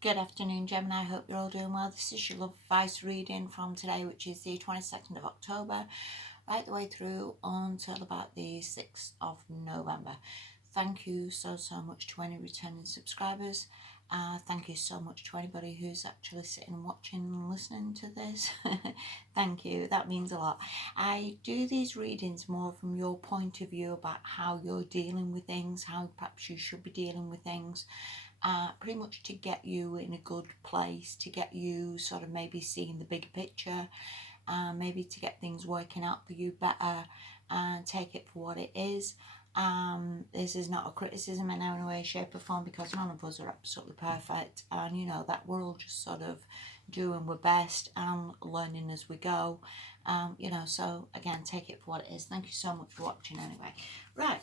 Good afternoon, Gemini. I hope you're all doing well. This is your love advice reading from today, which is the 22nd of October, right the way through until about the 6th of November. Thank you so much to any returning subscribers. Thank you so much to anybody who's actually sitting and watching and listening to this. Thank you. That means a lot. I do these readings more from your point of view about how you're dealing with things, how perhaps you should be dealing with things. Pretty much to get you in a good place, to get you sort of maybe seeing the bigger picture, maybe to get things working out for you better, and take it for what it is. This is not a criticism in any way, shape or form, because none of us are absolutely perfect, and you know that we're all just sort of doing our best and learning as we go. So again, take it for what it is. Thank you so much for watching anyway. Right,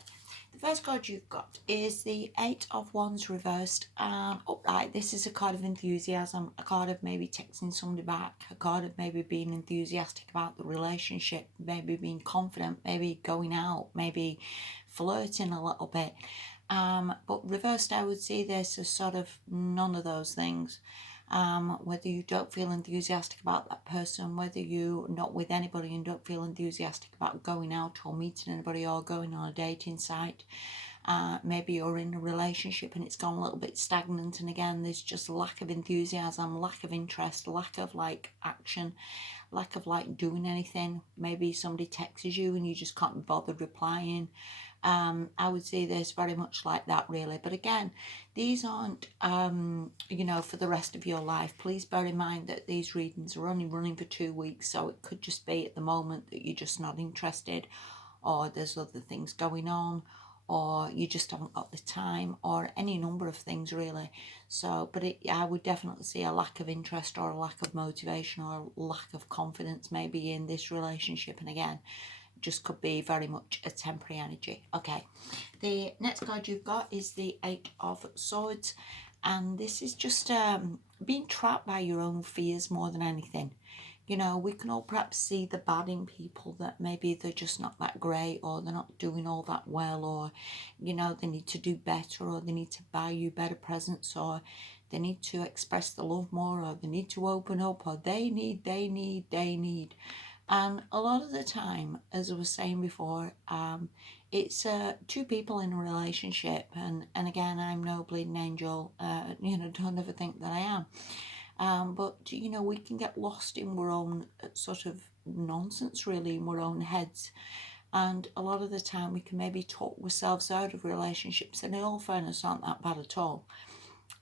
the first card you've got is the Eight of Wands reversed, and upright. This is a card of enthusiasm, a card of maybe texting somebody back, a card of maybe being enthusiastic about the relationship, maybe being confident, maybe going out, maybe flirting a little bit. But reversed, I would see this as sort of none of those things. Whether you don't feel enthusiastic about that person, whether you're not with anybody and don't feel enthusiastic about going out or meeting anybody or going on a dating site. Maybe you're in a relationship and it's gone a little bit stagnant, and again there's just lack of enthusiasm, lack of interest, lack of action, lack of doing anything. Maybe somebody texts you and you just can't be bothered replying. I would see this very much like that, really. But again, these aren't, for the rest of your life. Please bear in mind that these readings are only running for 2 weeks, so it could just be at the moment that you're just not interested, or there's other things going on, or you just haven't got the time, or any number of things, really. So, but I would definitely see a lack of interest or a lack of motivation or a lack of confidence maybe in this relationship. And again, just could be very much a temporary energy. Okay, the next card you've got is the Eight of Swords, and this is just being trapped by your own fears more than anything. We can all perhaps see the bad in people, that maybe they're just not that great, or they're not doing all that well, or they need to do better, or they need to buy you better presents, or they need to express the love more, or they need to open up, or they need. And a lot of the time, as I was saying before, it's two people in a relationship. And again, I'm no bleeding angel. Don't ever think that I am. But, we can get lost in our own sort of nonsense, really, in our own heads. And a lot of the time, we can maybe talk ourselves out of relationships. And in all fairness, aren't that bad at all.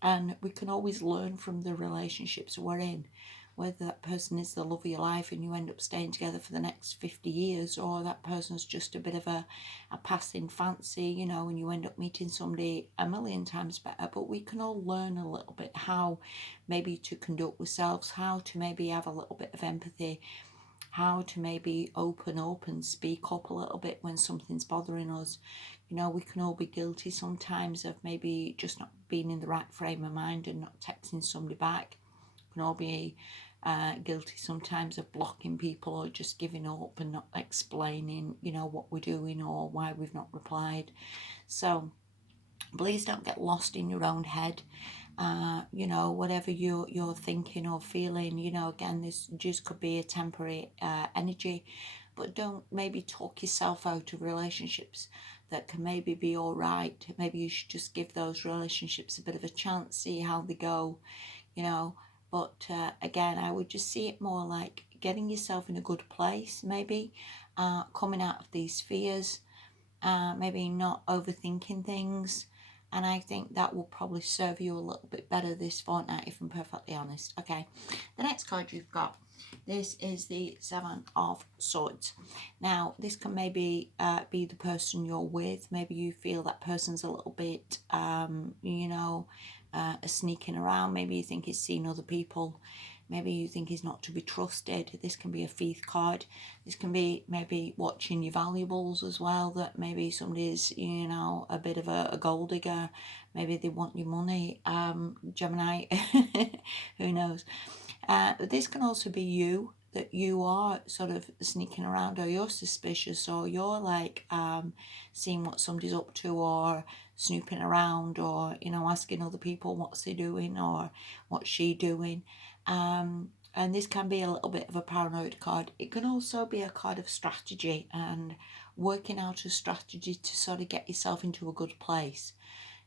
And we can always learn from the relationships we're in, whether that person is the love of your life and you end up staying together for the next 50 years, or that person's just a bit of a passing fancy, and you end up meeting somebody a million times better. But we can all learn a little bit how maybe to conduct ourselves, how to maybe have a little bit of empathy, how to maybe open up and speak up a little bit when something's bothering us. We can all be guilty sometimes of maybe just not being in the right frame of mind and not texting somebody back. We can all be guilty sometimes of blocking people, or just giving up and not explaining, what we're doing or why we've not replied. So please don't get lost in your own head. Whatever you're thinking or feeling, again, this just could be a temporary energy. But don't maybe talk yourself out of relationships that can maybe be all right. Maybe you should just give those relationships a bit of a chance, see how they go, But again, I would just see it more like getting yourself in a good place, maybe coming out of these fears, maybe not overthinking things. And I think that will probably serve you a little bit better this fortnight, if I'm perfectly honest. Okay, the next card you've got, this is the Seven of Swords. Now, this can maybe be the person you're with. Maybe you feel that person's a little bit, sneaking around. Maybe you think he's seen other people. Maybe you think he's not to be trusted. This can be a thief card. This can be maybe watching your valuables as well, that maybe somebody's, a bit of a gold digger. Maybe they want your money, Gemini. Who knows? This can also be you that you are sort of sneaking around, or you're suspicious, or you're like seeing what somebody's up to, or snooping around, or asking other people what's they doing or what's she doing. And this can be a little bit of a paranoid card. It can also be a card of strategy and working out a strategy to sort of get yourself into a good place.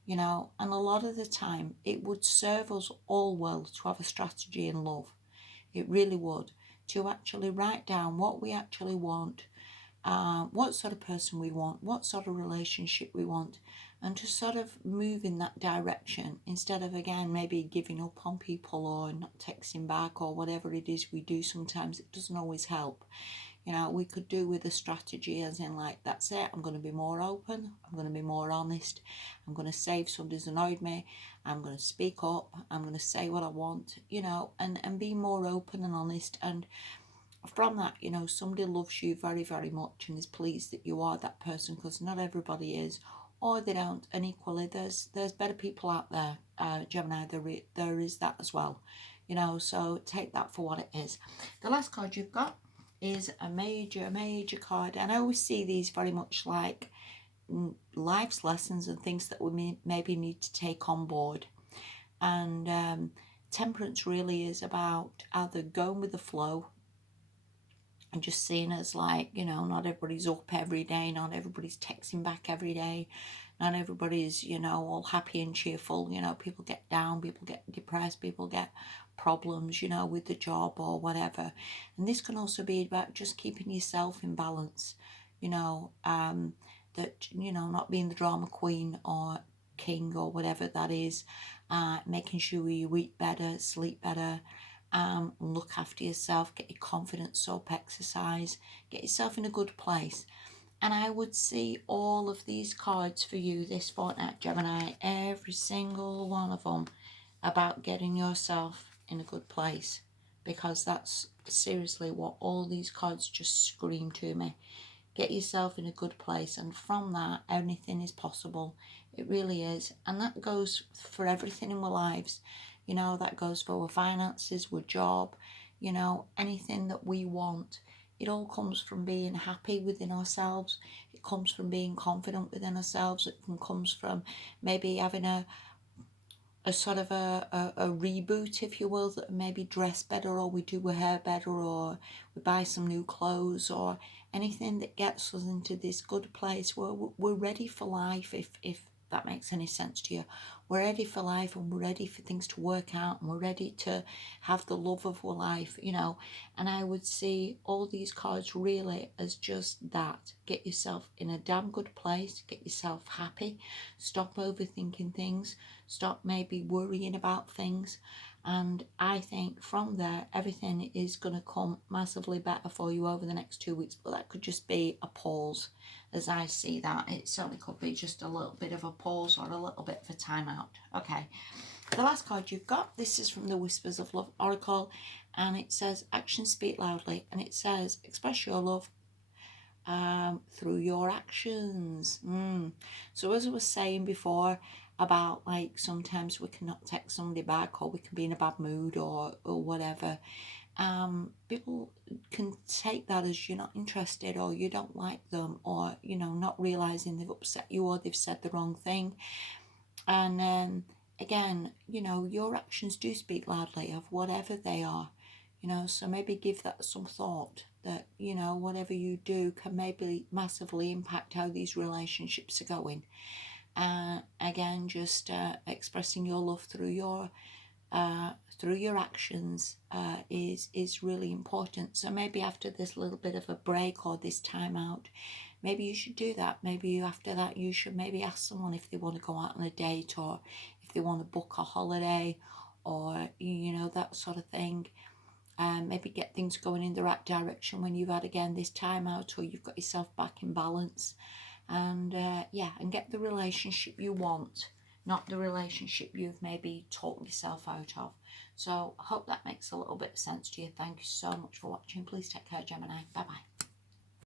And a lot of the time it would serve us all well to have a strategy in love. It really would, to actually write down what we actually want, what sort of person we want, what sort of relationship we want, and to sort of move in that direction instead of, again, maybe giving up on people or not texting back or whatever it is we do. Sometimes it doesn't always help. We could do with a strategy as in, like, that's it, I'm going to be more open, I'm going to be more honest, I'm going to say if somebody's annoyed me, I'm going to speak up, I'm going to say what I want, and be more open and honest. And from that, somebody loves you very, very much and is pleased that you are that person, because not everybody is, or they don't. And equally, there's better people out there, Gemini, there is that as well, so take that for what it is. The last card you've got is a major card, and I always see these very much like life's lessons and things that we maybe need to take on board. And temperance really is about either going with the flow and just seeing as, like, not everybody's up every day, not everybody's texting back every day, not everybody's, all happy and cheerful. People get down, people get depressed, people get problems, with the job or whatever. And this can also be about just keeping yourself in balance, that, not being the drama queen or king or whatever that is, making sure you eat better, sleep better, look after yourself, get your confidence up, exercise, get yourself in a good place. And I would see all of these cards for you this fortnight, Gemini, every single one of them, about getting yourself in a good place, because that's seriously what all these cards just scream to me. Get yourself in a good place, and from that, anything is possible. It really is. And that goes for everything in our lives. That goes for our finances, our job, anything that we want. It all comes from being happy within ourselves. It comes from being confident within ourselves. It comes from maybe having a sort of a reboot, if you will, that maybe dress better, or we do our hair better, or we buy some new clothes, or anything that gets us into this good place where we're ready for life, if that makes any sense to you. We're ready for life, and we're ready for things to work out, and we're ready to have the love of our life, And I would see all these cards really as just that. Get yourself in a damn good place, get yourself happy, stop overthinking things, stop maybe worrying about things. And I think from there, everything is going to come massively better for you over the next 2 weeks. But that could just be a pause, as I see that. It certainly could be just a little bit of a pause or a little bit of a timeout. Okay, the last card you've got, this is from the Whispers of Love Oracle, and it says, actions speak loudly. And it says, express your love through your actions. So as I was saying before about, like, sometimes we cannot text somebody back, or we can be in a bad mood, or whatever, people can take that as you're not interested, or you don't like them, or not realizing they've upset you, or they've said the wrong thing. And again, your actions do speak loudly of whatever they are. So maybe give that some thought, that, whatever you do can maybe massively impact how these relationships are going. Again, just expressing your love through your actions is really important. So maybe after this little bit of a break or this time out, maybe you should do that. Maybe after that you should maybe ask someone if they want to go out on a date, or if they want to book a holiday, or that sort of thing. Maybe get things going in the right direction when you've had, again, this time out, or you've got yourself back in balance. And and get the relationship you want, not the relationship you've maybe talked yourself out of. So I hope that makes a little bit of sense to you. Thank you so much for watching. Please take care, Gemini. Bye bye.